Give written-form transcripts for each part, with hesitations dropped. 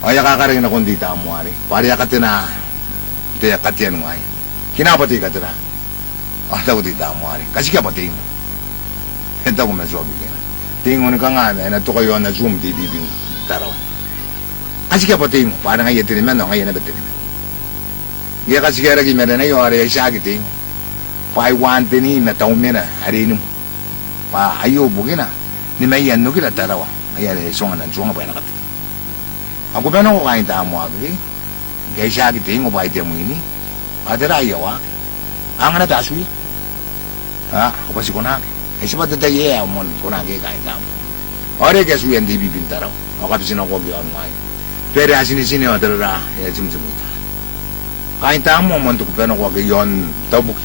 Aya kakaring na kundi tamo ari. Pari akatina te akatian ngai. Kinapati katira. Ata ko di tamo ari. Kasi kya pati mo. Enta ko meso bigyan. Tingon ka nga na to kayo na zoom di bibing taraw. Kasi kya pati mo. Para nga yetin man no nga yana betin. Giya kasi kaya ragi meron na yo ari siya giting. Pai wan tini na taon mena ari num. Pa ayo bugina. Ni may yan no kila taraw. Aya songa nan songa pa na kapit. Ako ba nang kukain tamo abi? Kaya siya giting o ba iti mo ini? Adara ayaw ang na taswi. Ako pa si kunaki. Ay siya ba dadaye mo kunaki kain tamo. Ore kaya suyan di bibintaraw. Ako kapit sinakog yun ngayon. Pero asini-sini o darara. Kaya simsimita. Kain tamo mo ito ko pa nakuha yun tabuk.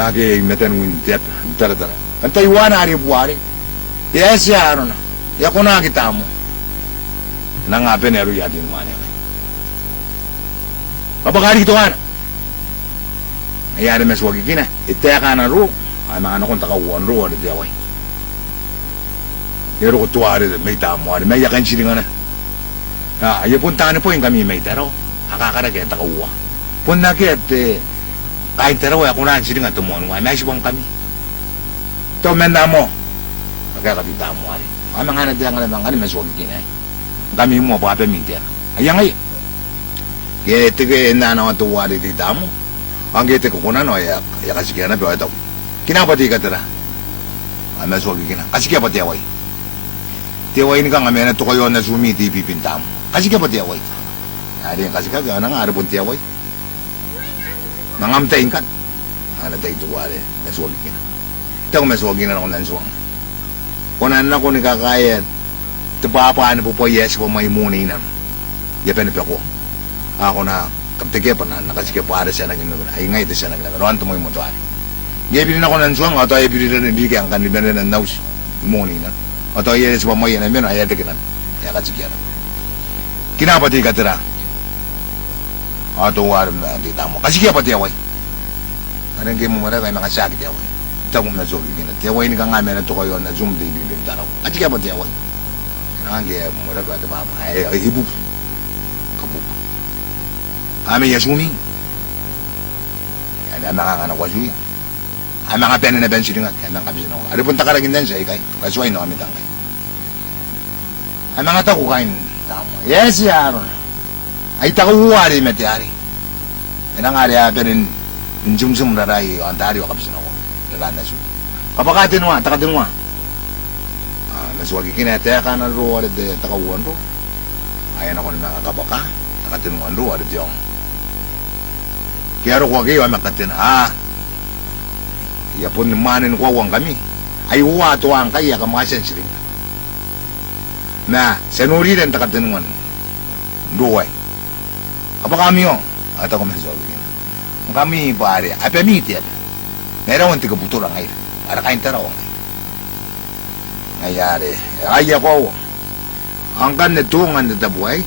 Naki metanwin tiyat. Tara-tara. Ang Taiwan ari buwari. Yes ya aron na. Ya kunaki tamo. Nangapen eru yatin mane. Papakari ito nga na. Ayari mes wagi kina. Itaya ka na ro. Ay mga anakong takawuan ro. Ano tiyaway. Pero ko tuwari. May tamo. May yakan sila nga na. Ayaw puntaan po yung kami may taraw. Akakarag yung takawuan. Punta kaya kain taraw. Ako na sila nga tumuan. May sibang kami. Ito mena mo. Magkakabita mo. Ay mga anadya nga naman. Ano mes wagi kina. Kami mo pa mintir. Ayan ngay. Kaya ito kaya nanawa tuwari di tamo. Ang kaya ko kunan o ya kasi kaya na pero ito. Kinapati ka tira. Ang naswagi kina. Kasi kaya pati away. Tiaway ni ka nga may nato kayo na sumiti pipinta mo. Kasi kaya pati away. Ari kasi kaya nga nga arapon tiaway. Mangamtayin ka. Ano tayo tuwari. Naswagi kina. Ito kung naswagi na ako nansuwang. Kunan na ko ni kakayat. Tepapaan po po yes po may muni na. Yapen pa ko. Ako na kaptige pa na nakasike para siya nang ginagawa. Ay ngay ito siya nang ginagawa. Roan tumoy mo to ari. Gaya ako ng suwang. Ato ay bilin na hindi kaya ang kanilin na naus. Muni na. Ato ay yes po may yan. Ay ate kinan. Kaya kasike na. Kinapati ka tira. Ato warim na ang tita mo. Kasike pati away. Anong game mo mara kayo mga sakit away. Ito kong nasogi kinat. Away ni ka nga may nato kayo na zoom di bibintaraw. Kasike pati away. Kaya mura ko ito pa ay ibup kabup kami yasuni kaya mga anak wasuya ay mga pena na bensin nga kaya mga kabisin ako ari punta karagin din siya ikay kasuay no kami tangkay ay mga tako kain tama yes yaron ay takuwari matiari inang ari aperin njumsum na rai ang tari o kabisin ako lalanda suya kapakatin mo takatin mo Naswagi kinataya ka na ro ada de takawuan ro. Ayan ako ng mga kabaka, nakatinuan ro ada diyong. Kaya ro ko kayo ay makatin iya pun manin ko awang kami. Ay uwa tuwang kaya kamasan siling. Na senuri dan takatinuan. Doy. Apa kami yo? Ata ko maswagi. Kami pare, ay pamitian. Meron ang tigabuturan ngayon. Para kain taraw. Ngayari, ay ako, ang kan na tungan na tabuay,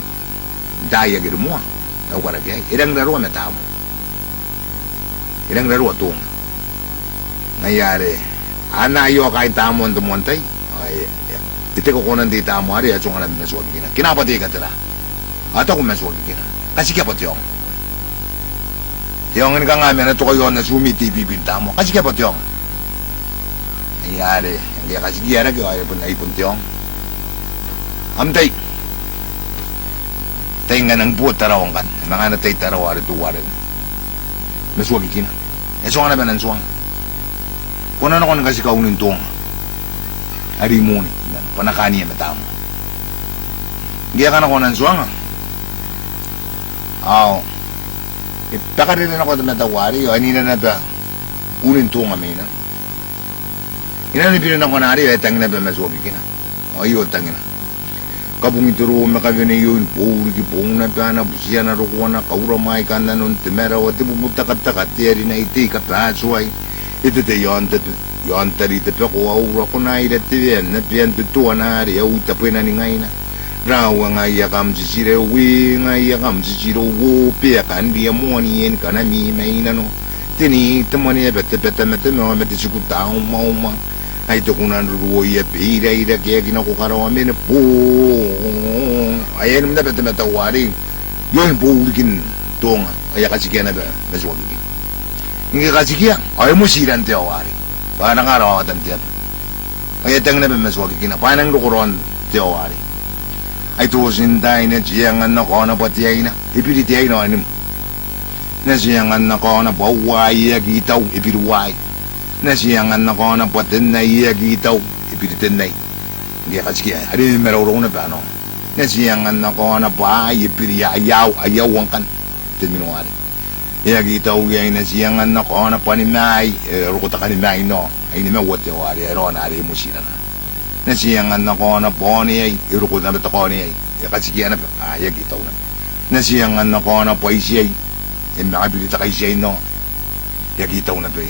daya gino mo, tau karagay, irang laro na tamo. Irang laro tunga. Ngayari, anayo kain tamo ang tumuantay, ay, iti ko kunan di tamo, ari, at sungan na naswagi kina. Kinapati ka tira. At ako maswagi kina. Kasi kaya pati yung. Tiyongin ka nga, may nato kayo na sumiti bibinta mo. Kasi kaya pati yung. Ngayari, kaya kasi giyara ko ayaw po na ipuntiyong. Amtay. Tay nga nang buot tarawang kan. Mga natay tarawa rin tuwarin. Naswagi kina. Eso nga naman ang suwang. Kung ano ko nang kasi kaunin tuwang. Ari mo ni. Panakaniya na tamo. Gaya ka na ko ng suwang. Ipakarin ako na natawari. Anina na ba? Unin tuwang amin na. Inanipin na ko na rin, ay tangin na ba maswagi kina. Ayaw, tangin na. Kapung ituro, makagana yun, puri ki pong na pa na busiya na rukuha na kauramay ka na nun, timera o tipupunta ka takateri na iti kapasway. Ito te yon tari te peko aura ko na irativian na pian tutua na rin, au tapoy na ni ngay na. Rawa nga yakam si sirewi, nga yakam si sirewo, piakan diya mo niyan ka na may na no. Tini, tamani ya bete mete mo, mete sikutaong maumang. Ay ito kung nanuruwa iya pira ira kaya kinakukarawa min po ayan na betul betul wari yung buulikin tuong ay kasikian na meswagigin hindi kasikian ay musiran tiyo wari parang arawatan tiyo ay tang na meswagigin parang lukuron tiyo wari ay tuusin tayo na siyangan na ko na patiyay na ipilitiyay na anim na siyangan na ko na baway agitaw ipiluway na siyangan na ko na patin na agitaw ipilitin na hindi kasikian hari merorong na ba no na siyangan na ko na ba ipiliya ayaw ang kan minuari yagitaw yay na siyangan na ko na panimay rukuta kanimay no ay nime wote wari ero na ari musira na siyangan na ko na poni ay rukuta na ko ni ay kasikian na yagitaw na siyangan na ko na paisi ay makabilita kay siya no yagitaw na pe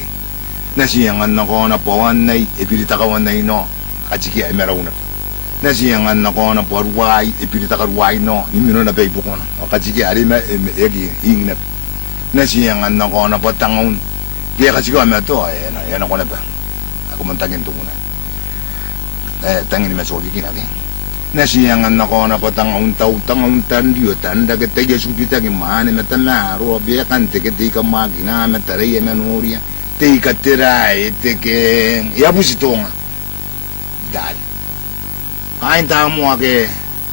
na siyangan na ko na pawan ay ipilita kawan na no kasikian meraw na nasiyangan na ko na parway ipilita karway no imino na bebo ko na kachiki ari ma yagi ing na nasiyangan na ko na patangon kaya kasi ko ama to yan ako na ba ako man tangin to muna tangin ma sogi kinaki nasiyangan na ko na patangon tangon tandiyo tanda kita yasukita ki mane matana ro biya kante kiti ka magina matare ya manuria te katira te ke yabusitonga dal kain tamu ake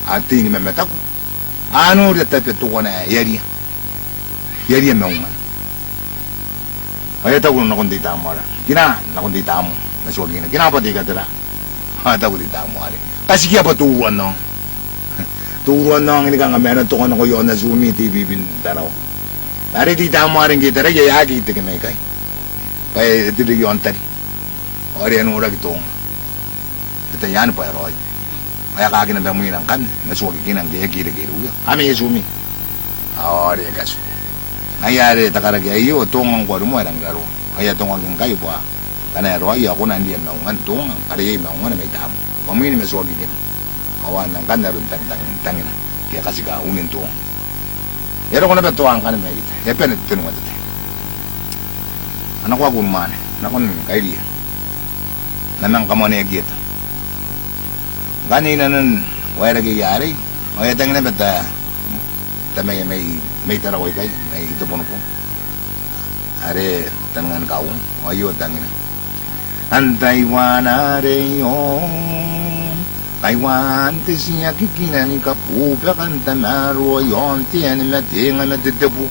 ating memetak anu dia tapi tukona yari meungan ayat aku nak kondi tamu ada kina nak kondi tamu masuk kina apa tiga tera ada kondi tamu ada kasih apa tuan no ini kan ngamen tukon ko yon na zoomi TV bin taraw hari di tamu ada kita tera ya agi te kena kai pai itu yon tadi orang anu gitu kita yan pa roy ay kagin na bamuin ang kan nasuwagikin ang kaya kira-kira kami yasumi dia kaso ayari takaragi ayo tungang kwa rumo ang garo ay tungang kayo pa kanero ay ako na hindi ang naungan tungang kariyay naungan na may tamo pamuin na masuwagikin awan ng kan naroon tangin kaya kasi ka unin tungang yaro ko na ba tuwang ka na may kita yapen at tinungan dati anak ko ako naman anak ko naman kayo diya namang kamone agita kanina nun wala nagyayari o yatang na bata may taraway kay may tupuno po are tanangan kaong o ayo tangin na Taiwan are yon Taiwan te siya kikinan ka po kanta maro yon tiyan matinga matitapo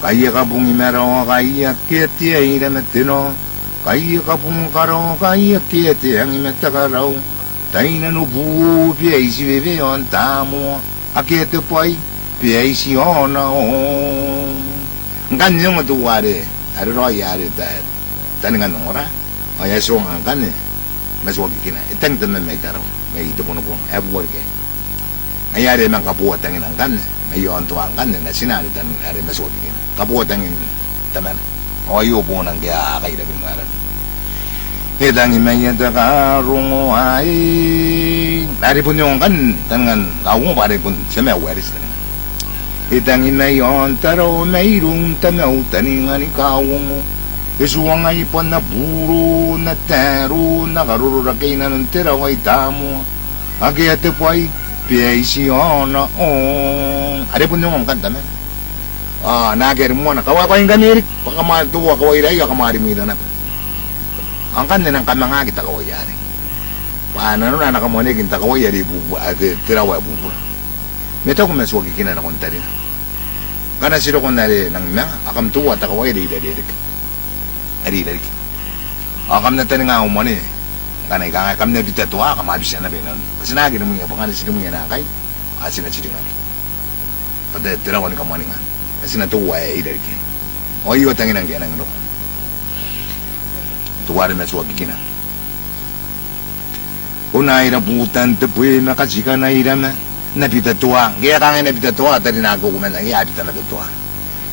kaya ka pong imero kaya kiti ay ramatino kaya ka pong karo kaya kiti ang imatakaraw tayo na nubu piyaisi bebe yon tamo akete poy piyaisi yon na on ang kanyang matuwari ariro ayari taningan ng ora ay asong ang kanya maswagi kina itang tanan may taraw may ito po na po ebuwar ke ayari mang kapuat ang inang kanya may yon to ang kanya na sinalitan ari maswagi kina kapuat ang taman o ayo po nang kaya akay labing maran Edang imayat karungo ay naripun yung kan tangan kaung paripun siya may awaris tangan Edang imayon taro mayroong tanaw taningan ikawong isuwang ay panapuro na tero nakarurakay na ng tiraw ay tamo agayate po ay piyay siya na ong aripun yung kan taman nagari mo na kawa pa yung ganirik pakamatuwa kaway ray akamarimida na ang kanya ng kamanga kita kawayari paano na nakamone kita kawayari tirawa bubura meto ko meswagi kina na konta rin kana siro ko na rin ng mga akam tuwa ta kawayari dadirik aririk akam na taning nga umani kana ikakam na bita tuwa akam abis na binan kasi nagin mo nga pangalan sino mo nga nakay kasi na siro nga pada tirawa ni kamani nga kasi na tuwa ay dadirik o iyo tangin ang kaya nang tuwari na suwag kina unay rabutan tapuy makasika na irama napitatuwa kaya kangin napitatuwa tari na ako kuman ang iapita napitatuwa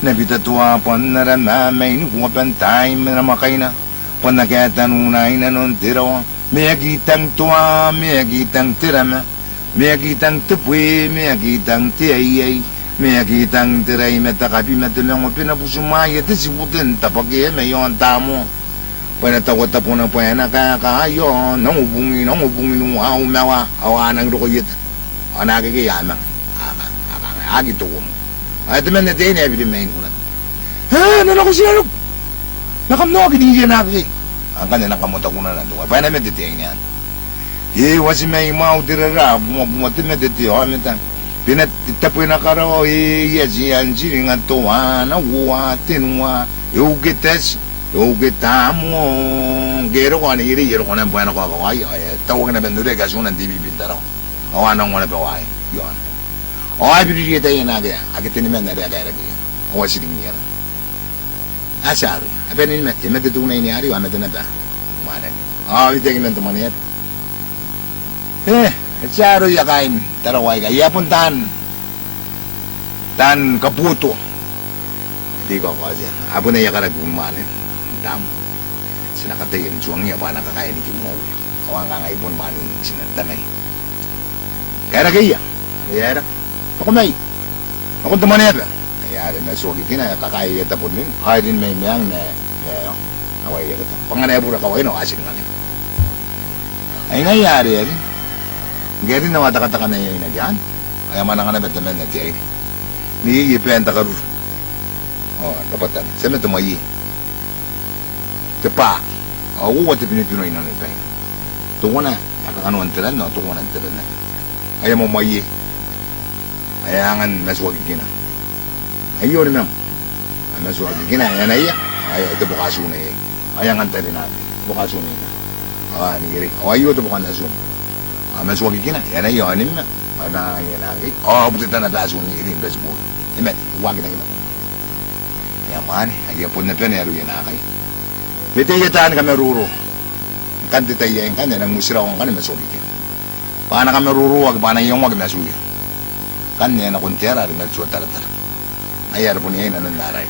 napitatuwa panarama may nukuha pantay manamakay na panakatan unay na nun tiraw mayagitang tuwa mayagitang tirama mayagitang tapuy mayagitang tiyayay mayagitang tiray matakapi matanong pinapusumaya tasibutin tapagya mayon tamo panatawat po na po yan nakakayo nang ubungin umawa awanang rukuyit o nakikiyamang agi to mo ay temen na day na every main kunat ha nalo ko siya nakamno gini na ki ang kanya nakamunta ko na to pa na medite yan wasi may mau dirara mo temen dete o metan pinat tapo na karo si anjiri nga to na wa tenwa ugetes ugetamu gero ko ni iri yero ko na buena ko ay tawag na bendure ka sunan TV bintaro o anong wala pa ay yon o ay biri yeta ina ga akitin men na ga ga o wasi dingira asari apenin met met tu na ini ari wa met na ba manen ite men to maniet charo ya kain tarawai ga ya puntan tan kaputo di ko kasi apo na ya karag manen dam sinakatay yung juwang niya pa nakakaya ni Kimo o ang ngaipon manen sinantanay kaya kaya kaya ako may ako teman ya kaya rin na suwagi kina kakaya tapon din kaya din may miyang na away ya kita panganay pura kaway no asin nga ay nangyari yan kaya rin nawatakataka na yung nagyan kaya manang na betamen na tiyan niigipian takaru dapat tan sa meto mai tepa ako wati pinipinoy na nito tungo na nakakano ang tiran no tungo na tiran na kaya mo mai ayangan maswagi kina ayo rin ma'am maswagi kina yan ay ito bukaso na ayangan tayo na bukaso na nigiri ayo ito bukan na zoom maswagi kina yan ay yun na yan ay bukita na baso ni irin baseball imet wagi na kina yaman ay pun na penero yan akay bitiyataan kami ruro kan titayain kan nang musira kong kan maswagi kina paano kami ruruwag paano yung wag nasuya kan niya na kuntera rin at suwataratar ayar po niya yun anong laray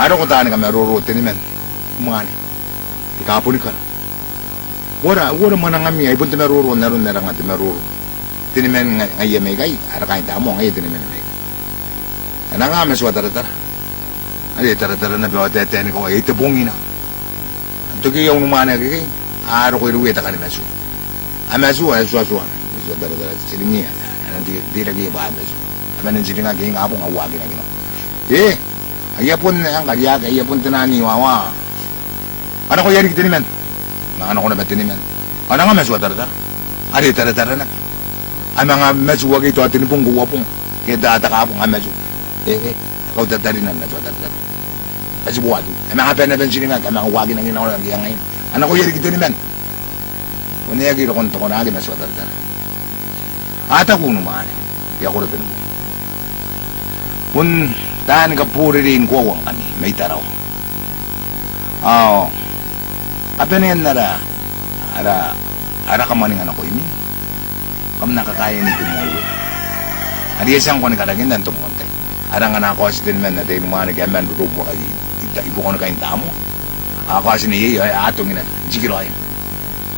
araw ko taan kami rurutin nimen umani ikapo ni kan wala man ang ami ay punta meruro naroon narang at meruro tinimen ngayon may kay ara kain tamo ngayon tinimen may anang nga may suwataratar ali taratar na bawa tete ni ko ay itibongin na tugi yung umani kay araw ko iruweta ka ni masu amasu ay suwataratar silingi di lagi ba amasu amanin silinga kay nga po nga wagi na gino ayapon ang karyaga ayapon tinani wawa ano ko yari kitinimen mga ano ko na ba tinimen ano nga meswa taratar ari taratar na ay mga meswa ito at tinipong guwa pong kaya data ka pong amesu ikaw tatari na meswa taratar kasi buwado ay mga penaben silinga kaya mga wagi na ginawa lang kaya ngayon ano ko yari kitinimen kung niyagiro kong toko na agin meswa taratar ata ko naman kaya ko rin po kung taan ka puri rin ko ang kani may taraw apa na yan nara ara ka maning anak ko ini kam nakakaya ni tumuwi ariyasan ko ni karagin dan tumuntay ara nga na ako asitin man na tayo numanig ay man rurubo kay ibo ko na kayong tamo ako asin niya ay atong ina jikiro ay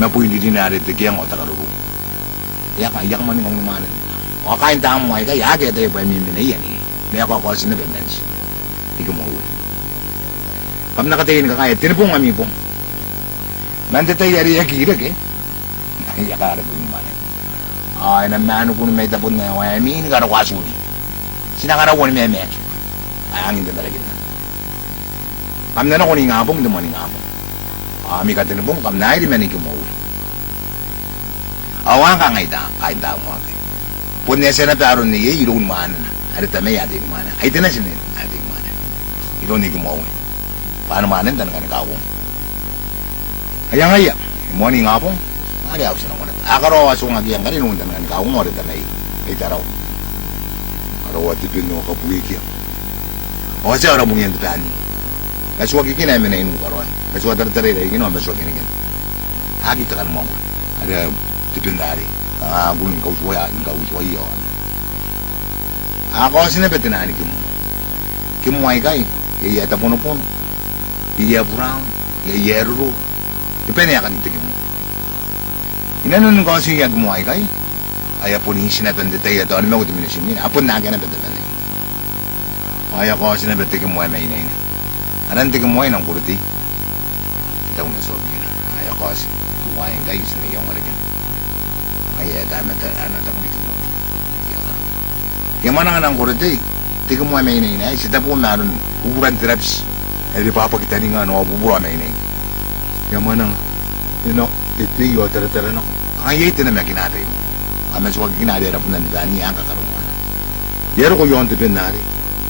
mapuin din narit kiyang o takarurubo iyak maning ang numanig o kain tamo ay kaya kaya tayo pa miminay yan may ako asin na bendans di ko mauwi kam nakatingin ka kaya tinipong kami po Mante tayo yari yakirak Yakarap yung mana ay namano ko may tapon na ay amin karakasuni sinakarawan may mek ay angin na talaga na kam na ko ni ngapong dumani ngapong mi katinubong kam na rin manig umuwi awan ka ngay ta kahit ta mo kay punya sana pero ni iroun man ada tamay ating mana ay tinasin ating mana iroun ni umuwi paano manan tan kan kawong ayang morning nga po ari ako siya naman akaro aso nga giyang kanin nung tanan ka mo rin tanay ay taraw araw at ipin no kapuiki o sa araw mong yan tani kaswag ikinamin na inu karon kaswag taratari rin ginawa maswag kinigin hagi ka kan mo ada tipin dari gun kausway yun ako sinabit na ni Kimo ay kay iya tapuno-puno iya brown iya yero depende akan ito mo. Inanon ko kasi yung gumawa kay ay po ni sinatan detay ito ano mo diminusin niya apon na agad na betan ay ako sinabi tigam mo ay may ina anan tigam mo ay ng kurti ito na sobi na ay ako kasi kumain kayo sa niyong marikan ay dami ta ano ta mo Gimana nang kurete? Tiga mo may inay, sita po meron kuburan teraps. Ay di papa kita ni nga no buburan na inay. Gimana ito yung tara-tara na. Kaya ito na may kinatay mo. Amas wag kinatay na po nandani ang kakarungan. Yero ko yung tipin nari.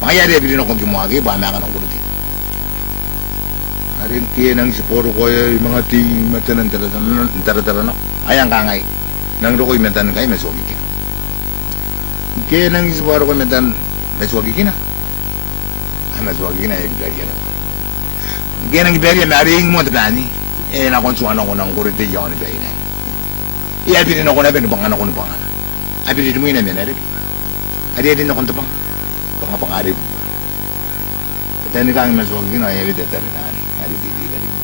Mayari abili na kong kimwagi, ba may ka ng kurete. Arin kaya nang siporo ko yung mga ting mata ng tara-tara na. Ayang kangay. Nang rokoy mentan kayo, may suwagi ka. Kaya nang siporo ko mentan may suwagi kina. May suwagi kina, yung Iberia na. Kaya nang Iberia, may aring mo tapani. Nakonsuan ako ng kurite yun ni Iberia. Iapinin ako na, pinupangan ako ng pangan. Apinin mo yun na minarip. Ari din ako ng tapang. Pangapangarip. Tani kang may suwagi kina, ay dito rin na. Ari dito rin.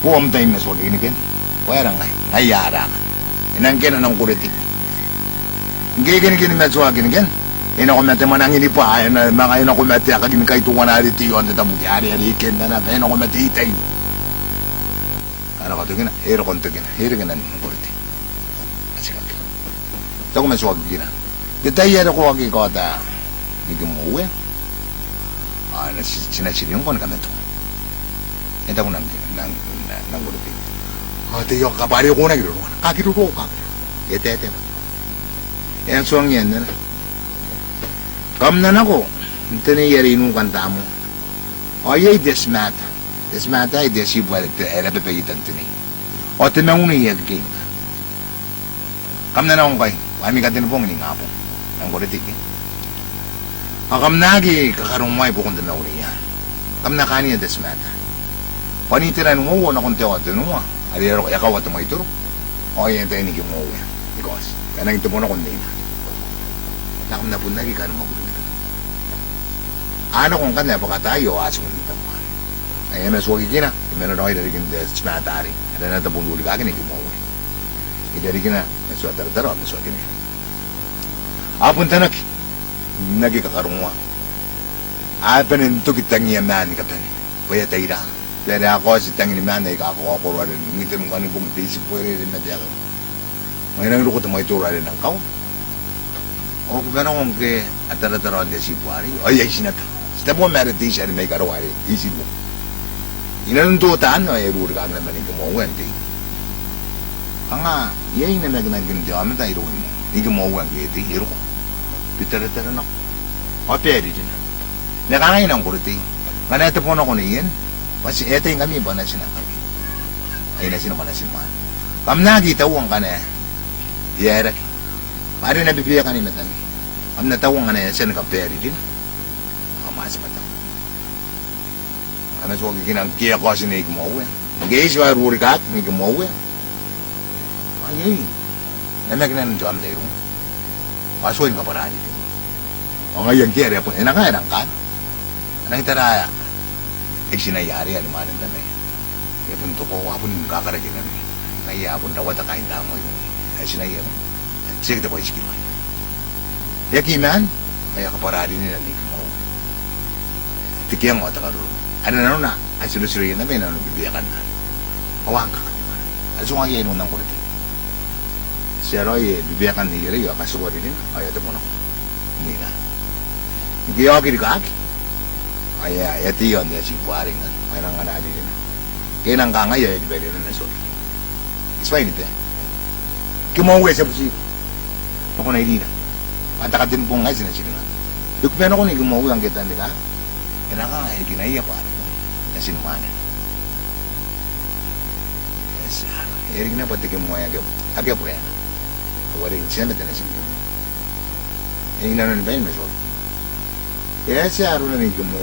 Puwam tayo may suwagi kina kin. Pwera nga, ayara ka. Inangkin na ng kurite. Hindi kini may suwagi kina kin. Inakomete man ang inipa, mga inakomete, kagin kay tuwan na rito yun, tabuti ari-arikin na na, inakomete itay. Ano ka ito gina? Hero ko ito gina. Hero gina ng kuriti. Asikak. Ito ko maswag gina. Ditay yara ko wagi ko ata, hindi ko muuwi. Sinasiriyon ko na kami ito. Ito ko ng kuriti. Ito yung kapari ko na gino. Kakiro ko. Ete. Yan suwang yan na. Kamnan ako, ito na yarino kanta mo. O yay desmata. Desmata ay desibuan ito, napapagitan ito na. O tinanong niya yagking. Kamnan ako kay, kami ka din po ng nga po. Ang kuritik eh. Kamnagi, kakarumay po kung tinanong niya. Kamna kaniya desmata. Panitiran mo, na kung tiyaw at tinunga. Alira ko, yakaw at tumayturo. O yan tayo niging mo. Because, kanang ito po na kung nina. Nakam na po nagi ka naman po. Ano kung kanaya baka tayo asong dito mo. Ay na suwagi kina, meron ako idarigin desmatari. Ada na tapong luli kagin ikimaw. Idarigin na, nasuatara-tara, nasuwagi niya. Apunta na nagi kakarungwa. Apan ito kitang iyaman ka pa ni. Kaya tayo na. Pero ako si tangin iman ay kakakuha rin. Ngitin mo kanong pumitisip po rin na tiyak. Ngayon ang lukot mo itura rin ng kau. O kung gano'n kung kaya atara-tara ang desipuari, ay sinata. Sita po meron di siya rin may karawari, isip mo. Inanuntutaan, ay ruri ka naman yung kumuwan, di. Nga, yan na nagnagin di amin tayo iroun mo. Yung kumuwan, di, iro ko. Pitara-tara na ko. O peri din. Nakangayin ang kuriti. Nga nato po na ko na yan. Kasi eto yung kami, ba na siya na kami. Ay na sinaman na sinuman. Kam nagitawang ka na, yara. Pari na bibiya ka ni Natani. Kam natawang ka na yan, siya nakaperi din. Mas patang. Ano so giginang kia ko si Nick Mowe. Gay siya ruri kat Nick Mowe. Ay. Namag na ng jam tayo. Pasuin ka para dito. O ngayon kaya po inangairan kan. Anang itara ay sinayari ano man ang dami. Kaya punto ko hapon kakaragin na rin. Kaya hapon daw at kain damo yun. Ay sinayari. At sige na po iskilan. Yakiman, kaya kaparali nila Nick Mowe. Tikiyang mo, takaro. Ano na, ay silo-silo yun na may bibiyakan na. Pawang ka. Alas nga yan unang kulit. Siya Roy, bibiyakan ni Rio, kasuwa rin. Ay, ito po na ko. Hindi na. Hindi ako kirikaki. Ay, ito yun, si Puaring. May nang nga natin yun. Kaya nang kangay, ay, di ba rin na sorry. Ispain ito eh. Kumuha sa pusi. Ako na hindi na. Matakat din po nga, sinasili nga. Dukmen ako ni kumuha ang kita nila. Kaya nga nga, kinaiya pa rin. Na sinumanan. Yes, Eric na pati kumuha agya po yan. Kawaring siya na tanasin ko. Eh, nanon ba yun, maswag? Kaya siya araw na rin kumuha.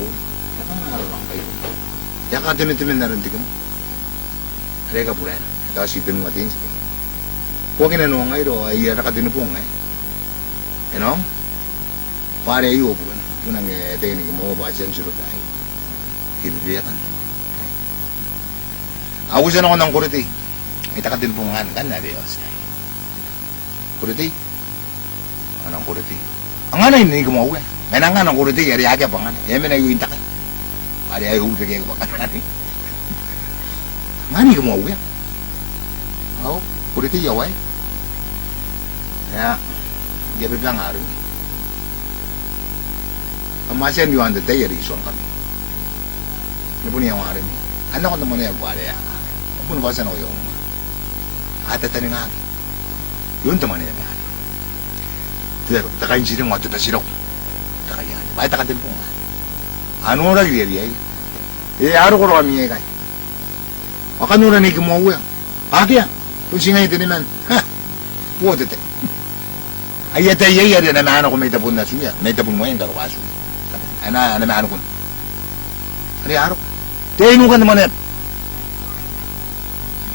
Kaya nga araw lang kayo. Kaya ka tinitin na rin tika mo. Kaya ka po yan. Tapos sipin mo atin siya. Kung kinanuha nga ito, ay nakatino po nga eh. You know? Pare ayo po ka na. Kunang teknik mo ba siya surut tayo. Ibibiyakan. Ako siya ako ng kuriti. May takatin pong nga na Diyos. Kuriti. Anong kuriti? Ang nga na hindi ko mauwi. May na nga ng kuriti. Yari agya pa nga na. Yan may na yung takay. Pari ay huli kayo pa ka na. Nga hindi ko mauwi. Oo. Kuriti yaway. Kaya, yabi lang araw. Amasan yu ande tay ri son kami. Ni pun yang wari. Ano ko naman yung wari ya. Pun ko sa no yung. Ata tani nga. Yun taman ya ba. Pero takayin silang wato ta sirok. Takayan. Ba ta kadin po. Ano ra ri ri ai. Aro ko kami ay. Akan ora ni mo wa. Akia. Kung singay din man. Ha. Puwede te. Ayata yaya na naman ako may tapon na suya. May tapon mo yung karukaso. Ana naman ko. Ari araw. Teno ka naman yan.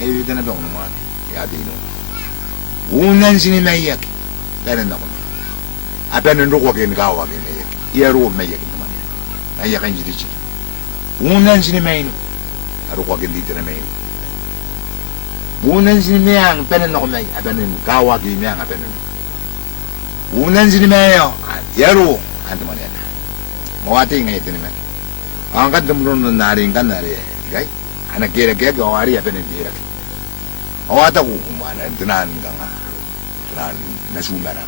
Ay, ito na ba ako naman. Yati no. Unan sinimayak. Pero na ko. Apa nandun ko kayo nakawa kayo mayak. Iyaro mayak naman yan. Mayakan dito siya. Unan sinimayin. Aro ko kayo dito na mayin. Unan sinimayang. Pero na ko may. Apa nandun kawa kayo mayang. Apa nandun. Unan sinimayo. Iyaro. Ano man yan. Mawati nga ito naman. Ang kadamron na narin ka nari. Kay? Anak kira-kira kawari apa nandira. Awata ko kumana. Tunahan ka nga. Tunahan nasuma na.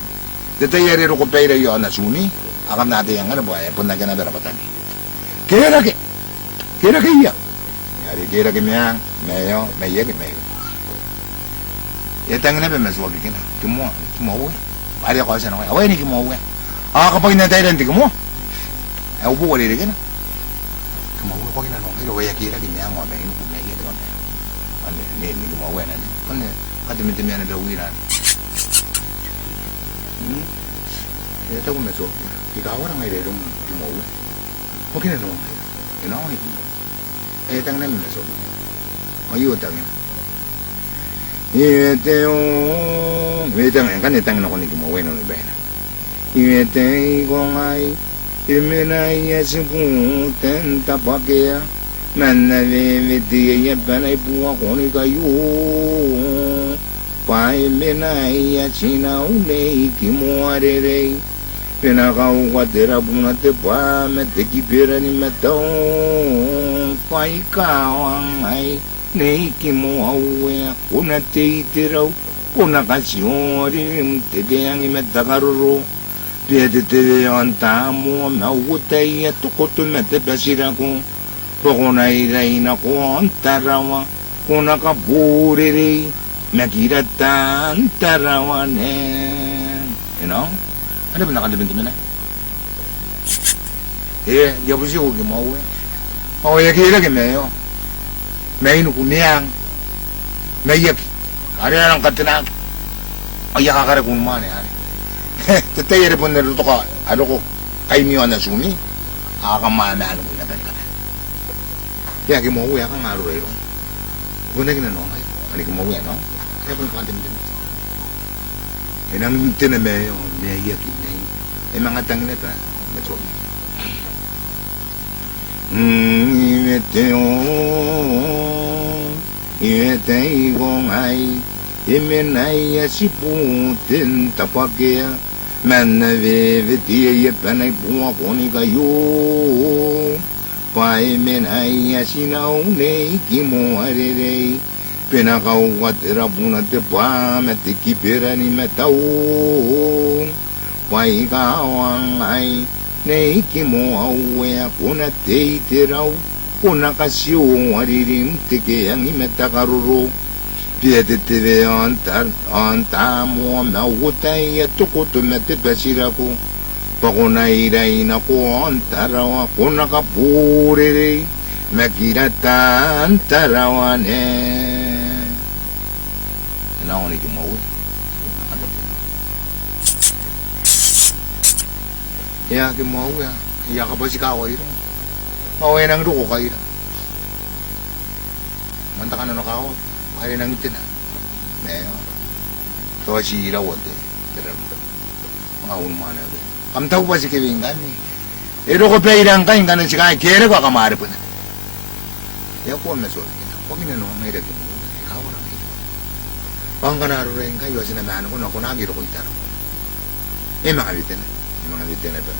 Detayari ro ko pera yo nasuni. Akam natin yang ano buhay. Pun na ka na darapatan. Kira-kira. Kira-kira. Yari kira-kira miyang. Mayo. Mayak. Mayo. Yatang na ba maswagi ka na. Kumuha. Pari ako sa nakoy. Away ni kumuha. Kapag natayran di kumuha. Ay upo ko rin ka na. Kumuha ko kinanong. Pero kaya kira-kira miyang. Wabay ko na iya. Ano ni kumuha na. Ano kadimit-dimit na dawiran. Kaya ito kung meso, ikaw orang ay relong kumuha. Huwag kinanong. Inaw ay kumuha. Kaya itang namin meso. Ayun tangin. Itang kan itang na ko ni kumuha na nubay na. Itang kong ay iminay asiputen tapakya. Manavivitiya panay puwa ko ni kayo. Paiminay asinaunej kimuarerey. Pinakaukwatira punate pa metekipira ni metong. Paikawang ay neikimuawe kunatitiraw. Kunakasyorim tigayang imetakaruro. Piedete ang tamo maugutay at tukotumetepasira ko. Pakunay na ko ang tarawa. Kunakaburiri. Nakiratan tarawanen. You know? Ano ba nakalimutan na? Yapo siya huwag mo uwi. Yakira ka mayo. May nukumiyang. Mayak. Ano na lang katinag. Yakakara kung man eh. Tatayari po naluto ka. Ano ko, kay miyo na sumi. Kakamana ano mo na ka na. Kaya mo uwi ka nga aro. Kung na ginanong ay. Ano mo uwi ano? Kaya po yung kantin-tin. Inang tinamay yun, may yakin na yun. Mga tangin na ito, matsogi. Iwetay kong ay, iminay asiputin tapakya. Manavivitiya panay puwa ko ni kayo. Paiminay asinaunay kimuarerey. Pinakaukwatira punate pa metikipira ni metaw. Paikawang ay neikimuawe kunatitiraw. Kunakasyo aririm tikiyang imetakaruro. Piedeteve ang tamo maugutay at tukutumetipasira ko. Pakunairay na ko ang tarawa kunakapuriray. Makiratan tarawanen. Ano ni kumuha? Ya kumuha. Ya ka ba si kaway ro? Maway nang ruko kayo. Manta ka na nakaway. Kaya nang itin ha. Mayo. Tawa si irawad eh. Pero mga ulman na. Kamtaw pa si Kevin gani. Ero ko pa irang kain kanan si kaya. Kera ko akamari po na. Ya ko ang nasol. Huwag ina naman may ragin mo. Ikaw lang ito. Pangkanaro rin kayo. Sinamahan ko na ako nagiro ko itaro. Mga bitin na. Mga bitin na ito.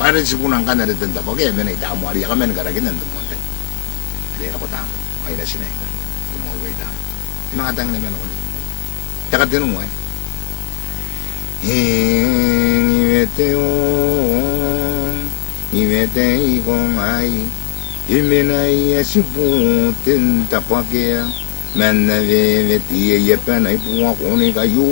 Para si punang ka na rin tanda po. Kaya may naitamo. Ariya kami nagaragin ng dumunta. Kaya ako tamo. Kaya na sinay ka. Tumaway na. Yung mga tang naman ako. Taka tinong mo eh. Iwete kong ay iminay asipu tintapakya manave tiya panay puwa kone kayo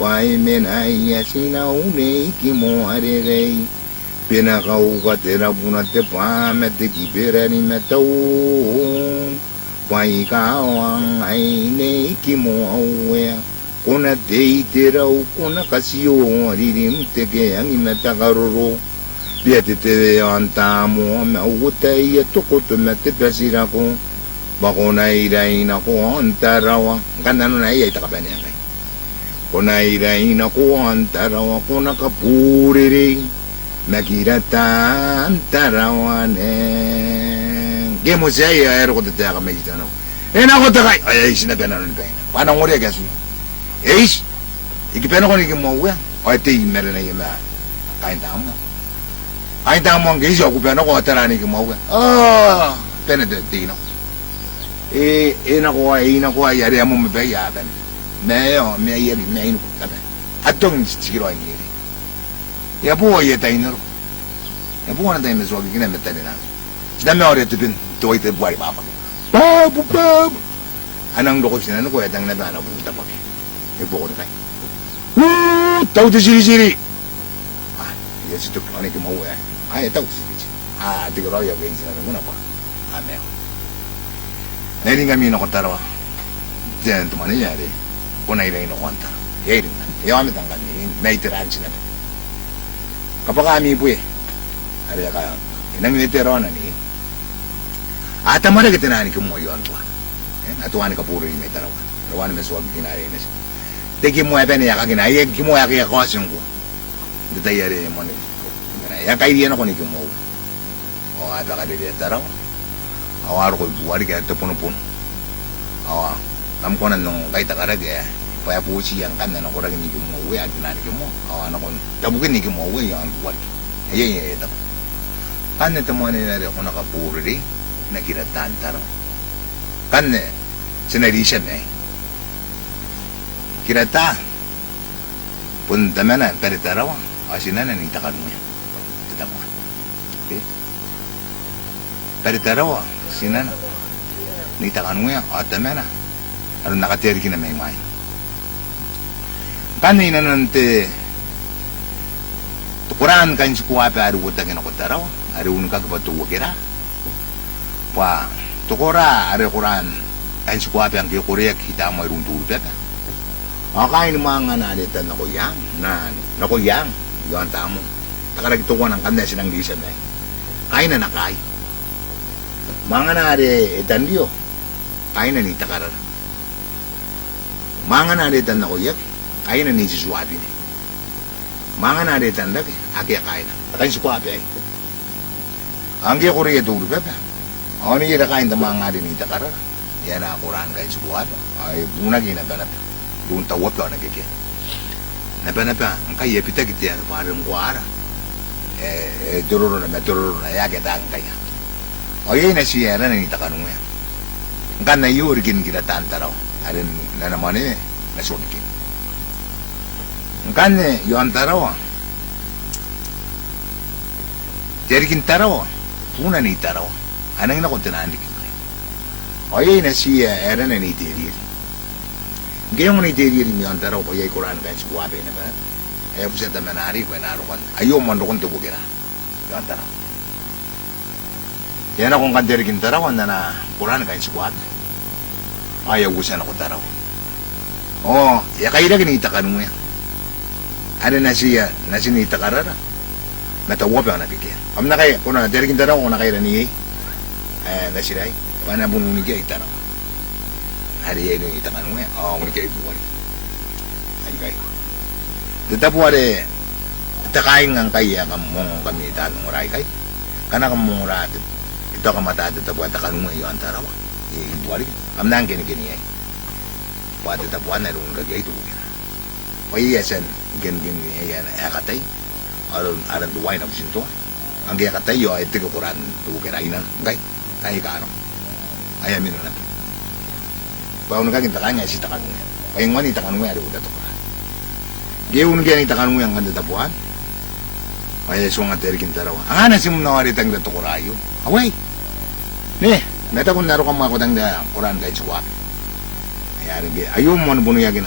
pai menay asinaune kimo arerei pinakau katera punate pamete kiperani metau pai kawang ay ne kimo awe kona teiterau kona kasio ririm teke ang imetakaroro biate te antamo me utai toko to mete pesirako bakona iraina ko antarawa kanano na iya itakapani ang kona iraina ko antarawa kona kapuriri nakirata antarawane gemo saya ero ko te ka meditano ena ko takay ay sinapena non pena panang ore gasu eis ikipena ko ni mo we ay te imere na yema kain tamo ay tamo ang gisi ako pena ko atarani ki mo we pena de tino ina ko ay yari amo me be ya ben me yari me ino ka ben atong chiro ay yari ya po ye tainero ya po na tainero so gina me tainera dame ore tupin to ite buari papa babu anang doko sinan ko ya tang na bana po tapos ipo ko kay tau te siri yes to ani ke mau ay tau siri tigro ya ben sinan mo na pa ameo neri nga mino ko tarawa den to mani yare kona ira ino kwanta yeri ya ame tanga ni naitira china kapag kami po ari ka inang nitero na ni atamara kita nani kemo yon to atuan ka puro ni tarawa rawan me so ginare ni teki mo ebe ya kagina ye kimo ya ke ko asungo de tayare mo ni ya kai dia no ko ni kimo o ata ka de tarawa awar ko buari ka te pono awa tam ko nan no kai ta karage pa ya puchi yang kan na ko ragi ni kimo we at na ni kimo awa na ko tabukin ni kimo we yang buari ye ta kan ne tamo ne na ko na ka puro ri nakira tantaro kan ne sinari siya ne kirata punta mana peritarawa asinan ni takannya tetap peritarawa sinan ni takannya atamana anu nakateri kina may kanina nante tukuran kan sikuwape aru utangin ako tarawa aru unka kapatuwa kira pa tukura aru kuran kan sikuwape ang kikuria kita mo iruntu pepe akain mga nalitan na kuyang yung tamo takaragito ko ng kanda sinang lisa na kain na nakay mga nari itandiyo kain na ni takarar mga nalitan na kuyak kain na ni sisuwapi ni mga nalitan na aki kain na kain sikuwapi ay ang kikuria tulo pepe ako ni kain na mga nari ni takarar yan na kuran kain sikuwapi ay bunagi na panap yung tawap lang nagiging napa ang kaya pita kita parang kuara tururo na ya kita ang kaya o yun na siya na nangita kanong yan ang kan na yurigin kita tantaraw alin na naman nasulikin ang kan yung taraw tirigin taraw una ni taraw anang nakuntinaan dikin kayo o yun na siya era na ni tirir Gayong ni diri mi antara ko yai Quran kan sikuabe na ba ay pusa ta manari ko na ron ayo man ron tubo gira antara yan akong kandiri kintara ko na Quran kan sikuabe ayaw pusa na ko taraw ya kaida kinita kanu ya ada nasiya nasinita karara matawa pa na kike am na kay kuno diri kintara ko na kay ni nasiray pana bununi kay taraw hari ini kita kan we mungkin kayak buat ay tetap wale takain ang kaya kami tanong oray kay kana kamu murat ito ka mata tetap buat takanung yo antara wa buat amnang kini ay buat tetap buat na rung gagay itu payasan gini yan akatay aron duway na businto ang akatay yo ay tigo kuran tu kira ina kay ay ka ano ayamin na Bawa nung kaging takanya si takanungya. Kayong wani takanungya ada udah tukuran. Dia unugyan ni takanungya ang kanda tapuan. Ay so nga terikin taraw. Ang anas yung nawari tang dato kurayo. Away. Ne, meta kun naro ka mga kutang da Quran kahit suwa. Ayari ge ayo mo na buno yagina.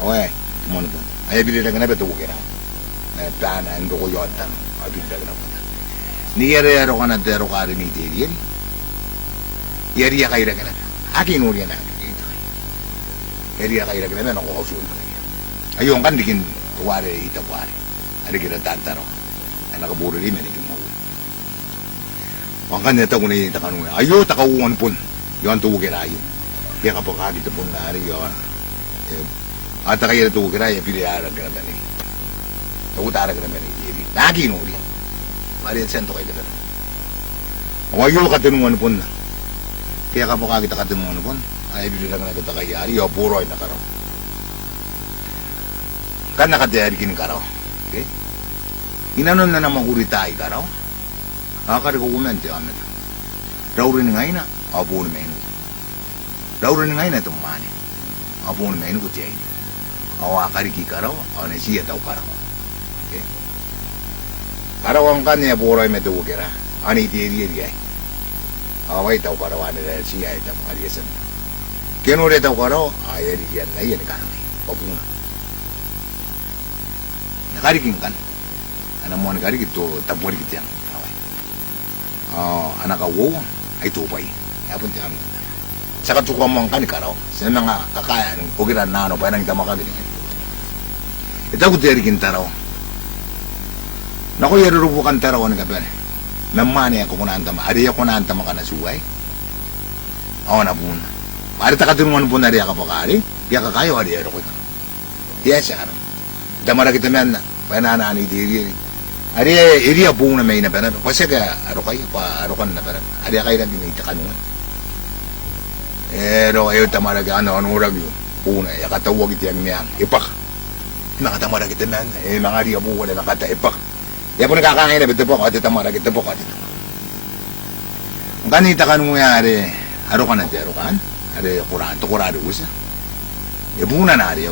Away, mo na bun. Ay bili lang na beto ko kira. Na plana ndo ko yotan. Abin da na puta. Ni yare ka na dero ka rin ni Tiri. Yari ya kaira ka na. Akin uri na. Yari ya kaira ka na ko usul na. Ayo kan dikin tuware itakware. Ada kita tantaro, anak kaburu ini ni kita mau. Makanya tahu ni tak kanu, ayo tak kauan pun, yang tu kira ayo. Dia kapok kita pun nari yon. Ata kaya tu kira ya pilih ada kira ni. Tahu tak ada kira ni jadi. Lagi nuri, mari sento kaya kita. Ayo katenuan pun. Dia kapok kita katenuan pun, ayo pilih ada kita kaya ari, ya puro ina karo. Kan nakatayari kini karo. Inanon na naman kuritai ka raw. Akari ko kumente amet. Raurin ngayon na, abuon menu. Raurin ngayon na itong mani. Abuon menu ko tiyan. Akari ki ka raw, na siya tau ka raw. Karaw ang kanya buray may tuwo kira. Ani tiyan. Away tau ka raw, siya itang aliasan. Kinure tau ka raw, ayari yan na yan ka raw. Pabuna. Nakariking kan. Anak mo nagari gitu tapori gitu yang away. Anak awo ay tupay. Yapon ti amin. Saka tukwa mo kan karaw. Sa mga kakaya ng pugiran na ano pa nang tama ka ganyan. Ito ko tiyari kintaraw. Nako yero rubukan taraw ng kapere. Namani ako kunaan tama. Ari ako kunaan tama ka na suway. Awan na pun. Ari takatungan po na rin ako pakari. Kaya kakayo ari yero ko. Yes, ano. Damara kita men na. Panana ni diri. Ari area buong na may na pera. Kasi ka kayo pa arokan na pera. Ari kayo na dinita kanuan. Ayo tamara ka ano rag yun. Una ya katawag iti ang niyang ipak. Mga tamara kita nan mga area buong na nakata ipak. Ya po nakakain na bito po at tamara kita po at ito. Ang kanita kanuan ari arokan na ti arokan. Ari kurado usa. Ibuna na ari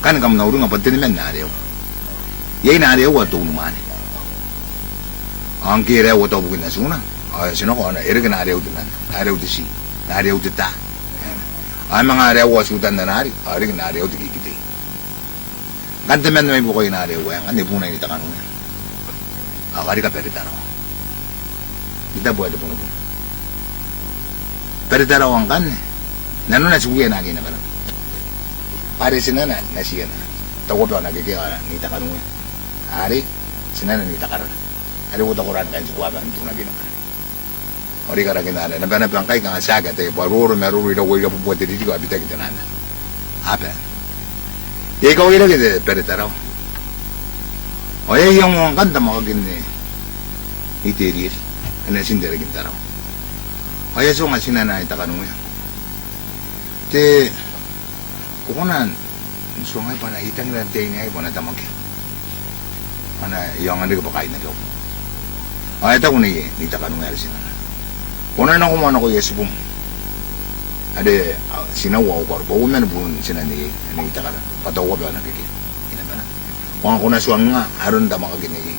kan kam na urunga patin men na ari Yay na ariyo wa tunu mani. Ang kira wa to bukin na suna. Ay sino ko na irga na ariyo dinan. Ariyo di si. Na ariyo dita. Ay mga ariyo wa sudan na nari. Ari na ariyo di kikiti. Kanta men may bukoy na ariyo wa. Ani puna ni takanu. Akari ka peritaro. Kita buat po no. Peritaro ang kan. Nano na suwi na gina bala. Pare sinana na siya na. Tawo pa nagkikira ni takanu. Hari, sinan ni takar. Hari uta Quran kan suwa ban tuna gina. Ori kara gina na bana bangkai kan saga te baruro meruri do wiga buat di ko abita kita nana. Apa? Ye ko ira ke peretaro. Oye yung kan tama ko gini. Itiris. Ana sindere kita raw. Oye so nga sinana ita kanu. Te kukunan so nga pa nakitang lang tayo nga ipo na tamag. Ana yung ano ko pakain na daw. Ay ito ko ni takanu nga sila. Kuna na kumana ko yes bum. Ade sinawa ko pa uman bun sinani ni takara. Pataw ko ba nakiki. Ina ba na. Kung kuna suang nga aron ta makagini.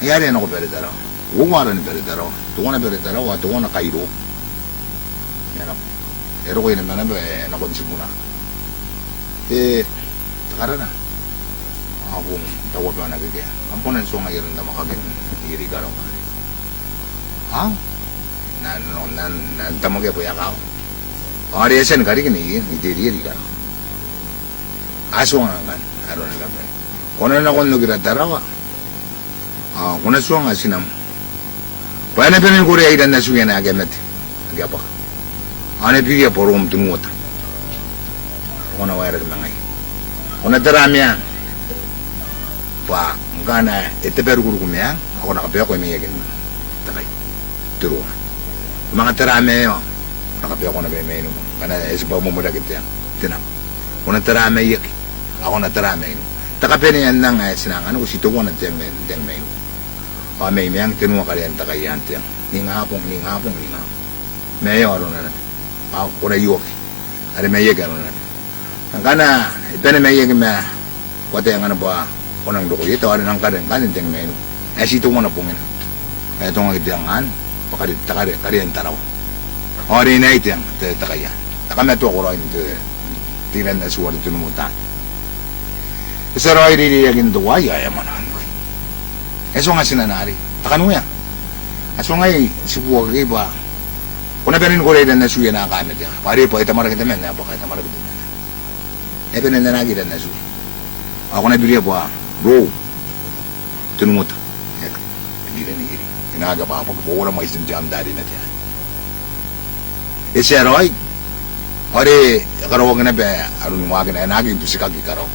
Ayari na ko pere daro. Umara ni pere daro. Tungo na pere daro at tungo na kairo. Yan. Pero ko ina na ba na konsimuna. Takara na. Abong tawag ba nagiging ampunan so ngayon na makagin iri ka raw ha? Nan tamag po yakaw ari asan kari kini iri ka raw aso nga kan aro na kapay kung na kung nugira tarawa kung na suwa nga sinam pwede na pinag kuri ay dan na suya na agamit agyapak ane pigya po rum tungota kung na wala ka mga kung na darami yan pa ngana eteber guru kumya ako nakapaya ko may yakin takay turo mga tarame yo nakapaya ko na may no kana esba mo mo dagit yan tinam kung tarame yak ako na tarame no takapya niyan nang sinang ano ko sito ko na ten may no pa may yang tinwa kalian takay yan tiyan ningapong mayo aro na ako ko na yok ari may yak aro na kana ipene may yak ma wate ang ano ba Kunang doko ito ari nang kaden teng menu. Sito mo na pungin. Ito nga itiangan pakarit karian taraw. Ori na itiang takaya. Takameto ko rin tiran na suwar tunumutan. Isaro ay ririyagin duwa yayamanan ko. Eso nga sinanari. Takanuya. Aso nga sibuwag iba. Kuna benin ko rin na suya na kamet ya. Pari po itamara kita men. Apa itamara kita men. Epe na nanagi na suya. Ako na biliya po bro. Tunumuta. Hindi na niri. Inaga pa ako. Wala mga isang jam dari na tiyan. Isaro ay. Ori karawag na ba. Arun wag na nagi busikagi karaw.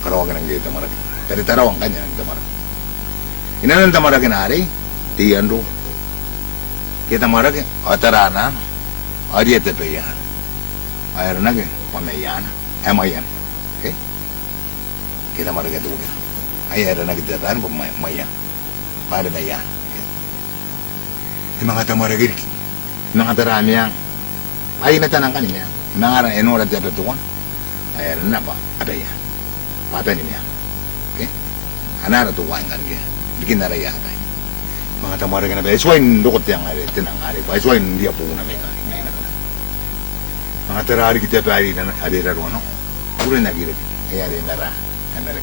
Karawag na ng tamara. Pero taraw ang kanya ng tamara. Inanan tamara kinari. Tiyan do. Kita marag atarana ariete peyan. Ayar nage pamayan. Emayan. Okay? Kita marag ito. Ayar nage tapan pamayan. Para mayan. Mga tamaragir. Mga tarami yang ay natanang kanina. Mga enora tapetuan. Ayar na pa adaya. Papa niya. Okay? Anara tuwan kan kaya. Bikin naraya tayo. Mga tamara ka na ba? Eswain lukot yang ari, tinang ari pa. Eswain hindi po na may kari. Ngayon na ka na. Mga tarari kita pa ari na ari raro, no? Puro na gira. Kaya ari nara. Nara.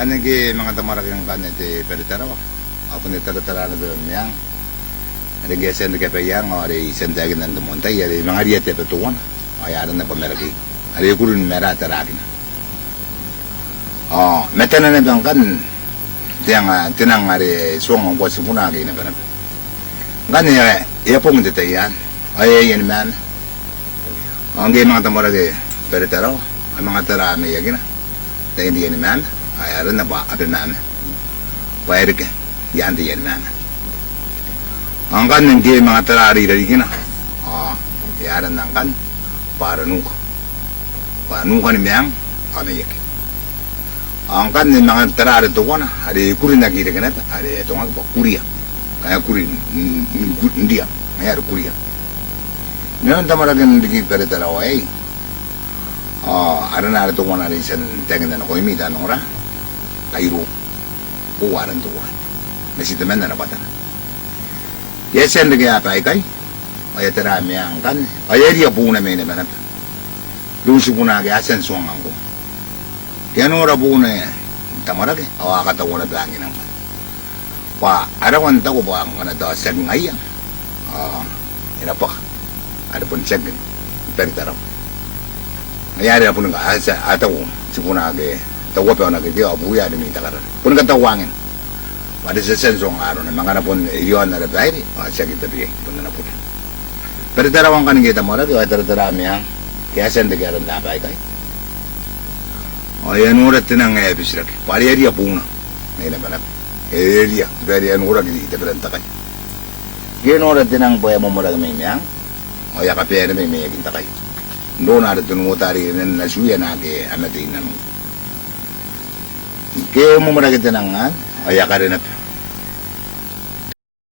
Ano ki mga tamara kang kanin te peritara wa? Ako ni taratara na doon yang. Ari gesen de kapa yang ari sendagin na montay ari mga riya te petuan. Ay aran na pameraki. Ari kurun mera tarakin. Meta na bang kan tinang ari suang ang kuwas muna kayo na ba na gani iya pong detayan ay yan man ang gaya mga tamara kayo pero taraw ang mga tara may yagin na dahil yan man ay aran na ba atin namin pwede ka yan di yan man ang kan ng gaya mga tara ari yagin na yaran ng kan para nuka ni miyang kami yagin ang kan ni mga tarare to wana ari kurin na kira kanata ari to nga kuria kaya kurin ndia kaya kuria ngayon tamaragan digi pere tarawa ay ara na to wana ri san tengen na ko imita no ra kairo ko waran to wana nasita men na patan yesen de ga pa kai ay tarame ang kan ay ria buna me na banat lusu buna ga asen suang ang ko kaya nung rabu na tamarag awakatawa na langin ang arawan tako ba ang kanata seg ngayang inapak ada pun seg pertaraw ngayari na po nag-aasa ataw sipunage tawa pa nag dia abuya de mi takaran pun katawangin pada sa senso ng araw na mga na pun iyon na rabay seg itabi pun na po pertaraw ang kanang kita marag ay taratarami ang kaya sen de garan labay kay ayan urat tinang episrak. Pari area puna. Ngayon na ba na? Area. Pari yan urat kita beranta kay. Ngayon urat tinang boya mo murag may miyang. O ya kapere may mayagin takay. Doon na rin tunumutari na nasuya na ke amatin na mo. Kaya mo murag tinang nga. O ya ka rin na